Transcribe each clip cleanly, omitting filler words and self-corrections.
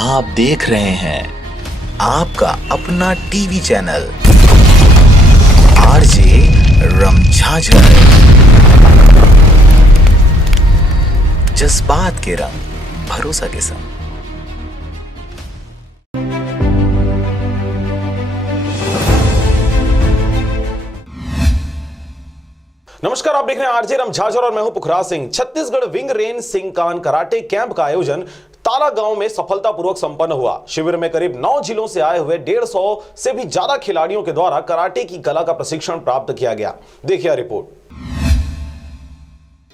आप देख रहे हैं आपका अपना टीवी चैनल आरजे रमझाझर। जज्बात के रंग, भरोसा के संग। नमस्कार, आप देख रहे हैं आरजे रमझाझर और मैं हूं पुखराज सिंह। छत्तीसगढ़ विंग रेन सिंकान कराटे कैंप का आयोजन ताला गांव में सफलतापूर्वक संपन्न हुआ। शिविर में करीब 9 जिलों से आए हुए 150 से भी ज्यादा खिलाड़ियों के द्वारा कराटे की कला का प्रशिक्षण प्राप्त किया गया। देखिए रिपोर्ट।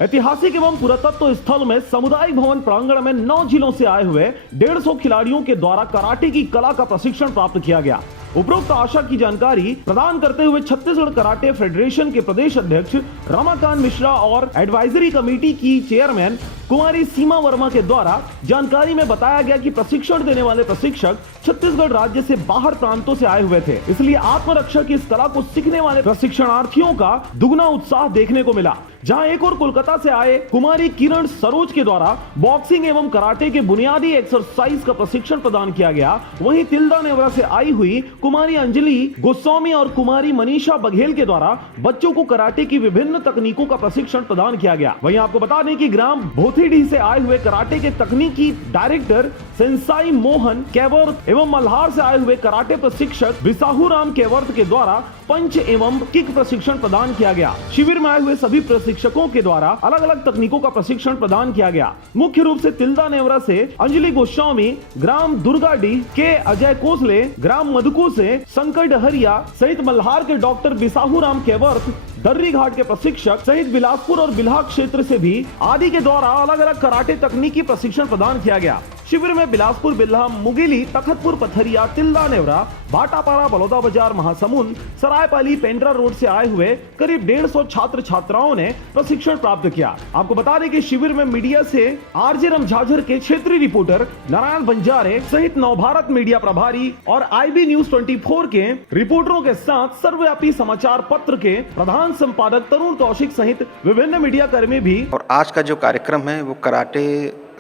ऐतिहासिक एवं पुरातत्व स्थल में सामुदायिक भवन प्रांगण में 9 जिलों से आए हुए 150 खिलाड़ियों के द्वारा कराटे की कला का प्रशिक्षण प्राप्त किया गया। उपरोक्त आशा की जानकारी प्रदान करते हुए छत्तीसगढ़ कराटे फेडरेशन के प्रदेश अध्यक्ष रमाकांत मिश्रा और एडवाइजरी कमेटी की चेयरमैन कुमारी सीमा वर्मा के द्वारा जानकारी में बताया गया कि प्रशिक्षण देने वाले प्रशिक्षक छत्तीसगढ़ राज्य से बाहर प्रांतों से आए हुए थे, इसलिए आत्मरक्षा की इस कला को सीखने वाले प्रशिक्षणार्थियों का दुगना उत्साह देखने को मिला। जहां एक और कोलकाता से आए कुमारी किरण सरोज के द्वारा बॉक्सिंग एवं कराटे के बुनियादी एक्सरसाइज का प्रशिक्षण प्रदान किया गया, वहीं तिल्दा नेवरा से आई हुई कुमारी अंजलि गोस्वामी और कुमारी मनीषा बघेल के द्वारा बच्चों को कराटे की विभिन्न तकनीकों का प्रशिक्षण प्रदान किया गया। वहीं आपको बता दें कि ग्राम भोथीडीह से आए हुए कराटे के तकनीकी डायरेक्टर सेंसाई मोहन केवर्थ एवं मल्हार से आए हुए कराटे प्रशिक्षक बिसाहू राम केवर्थ के द्वारा पंच एवं किक प्रशिक्षण प्रदान किया गया। शिविर में आए हुए सभी प्रशिक्षकों के द्वारा अलग अलग तकनीकों का प्रशिक्षण प्रदान किया गया। मुख्य रूप से तिल्दा नेवरा से अंजलि गोस्वामी, ग्राम दुर्गाडीह के अजय कोसले, ग्राम मधुकू से शंकर डहरिया सहित मल्हार के डॉक्टर बिसाहू राम केवर्थ, दर्री घाट के प्रशिक्षक सहित बिलासपुर और बिल्हा क्षेत्र से भी आदि के द्वारा अलग अलग कराटे तकनीकी प्रशिक्षण प्रदान किया गया। शिविर में बिलासपुर, बिल्हा, मुगेली, तखतपुर, पथरिया, तिल्दा नेवरा, भाटापारा, बलौदा बाजार, महासमुंद, सरायपाली, पेंड्रा रोड से आए हुए करीब 150 छात्र छात्राओं ने प्रशिक्षण प्राप्त किया। आपको बता दें कि शिविर में मीडिया से आरजे रमझाझर के क्षेत्रीय रिपोर्टर नारायण बंजारे सहित नवभारत मीडिया प्रभारी और IB न्यूज 24 के रिपोर्टरों के साथ सर्वव्यापी समाचार पत्र के प्रधान संपादक तरुण कौशिक सहित विभिन्न मीडिया कर्मी भी। और आज का जो कार्यक्रम है वो कराटे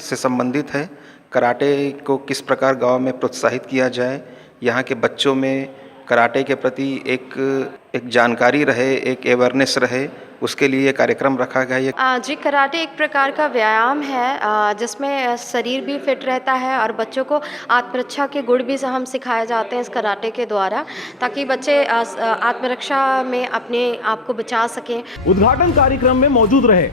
से संबंधित है। कराटे को किस प्रकार गांव में प्रोत्साहित किया जाए, यहाँ के बच्चों में कराटे के प्रति एक जानकारी रहे, एक अवेयरनेस रहे, उसके लिए कार्यक्रम रखा गया। जी, कराटे एक प्रकार का व्यायाम है जिसमें शरीर भी फिट रहता है और बच्चों को आत्मरक्षा के गुण भी हम सिखाए जाते हैं इस कराटे के द्वारा, ताकि बच्चे आत्मरक्षा में अपने आप को बचा सकें। उद्घाटन कार्यक्रम में मौजूद रहे